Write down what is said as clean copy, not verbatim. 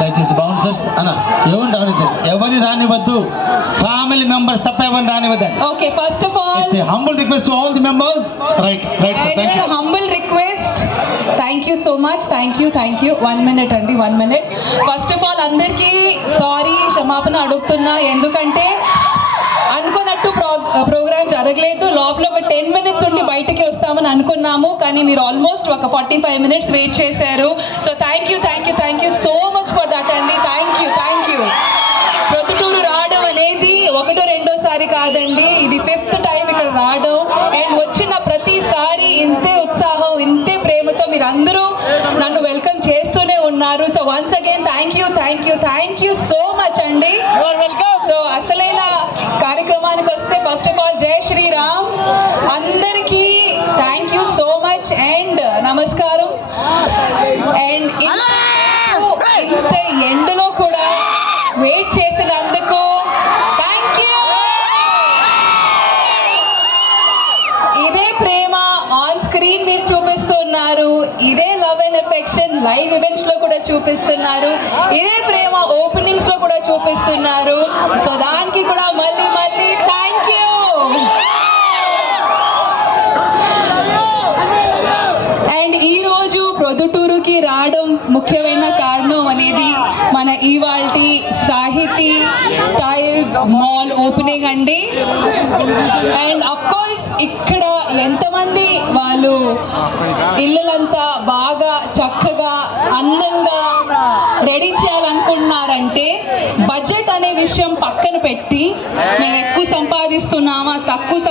దయచేసి బౌన్సర్స్ అన్న ఎవరిని రానివద్దు, ఫ్యామిలీ మెంబర్స్ తప్ప ఎవరిని రానివద్దండి. Okay, first of all, it's a humble request to all the members. Right sir, thank you. It's a humble request. Thank you so much. Thank you. 1 minute అండి, 1 minute. First of all, అందరికీ sorry, క్షమాపణ అడుగుతున్నా. ఎందుకంటే అనుకున్నట్టు programme జరగలేదు. లోపల ఒక 10 minutes ఉండి బయటకి వస్తామని అనుకున్నాము, కానీ మీరు ఆల్మోస్ట్ ఒక 45 minutes వెయిట్ చేశారు. So thank you so much for that అండి. Thank you. ప్రొద్దుటూరు రావడం అనేది ఒకటో రెండోసారి కాదండి, ఇది 5th టైం ఇక్కడ రావడం. అండ్ వచ్చిన ప్రతిసారి ఇంతే ఉత్సాహం, ఇంతే ప్రేమతో మీరు అందరూ నన్ను వెల్కమ్ చేస్తూనే ఉన్నారు. So once again thank you so much అండి. సో అసలైన కార్యక్రమానికి వస్తే ఫస్ట్ ఆఫ్ ఆల్ జై శ్రీరామ్ అందరికీ thank you so much and నమస్కారం. అండ్ ఇంత ఎండలో కూడా వెయిట్ చేసినందుకు థ్యాంక్ యూ. ఇదే ప్రేమ ఆన్ స్క్రీన్ మీరు చూపిస్తున్నారు, ఇదే love and affection live events లో కూడా చూపిస్తున్నారు, ఇదే ప్రేమ ఓపెనింగ్స్ లో కూడా చూపిస్తున్నారు. సో దానికి కూడా మళ్ళీ థ్యాంక్ యూ. అండ్ ఈరోజు ప్రొద్దుటూరుకి రావడం ముఖ్యమైన కారణం అనేది మన ఇవాల్టి సాహితీ టైల్స్ మాల్ ఓపెనింగ్ అండి. అండ్ అఫ్ కోర్స్ ఇక్కడ ఎంతమంది వాళ్ళు ఇళ్ళంతా బాగా చక్కగా అందంగా రెడీ చేయాలనుకుంటున్నారంటే బడ్జెట్ అనే విషయం పక్కన పెట్టి మేము ఎక్కువ సంపాదిస్తున్నామా తక్కువ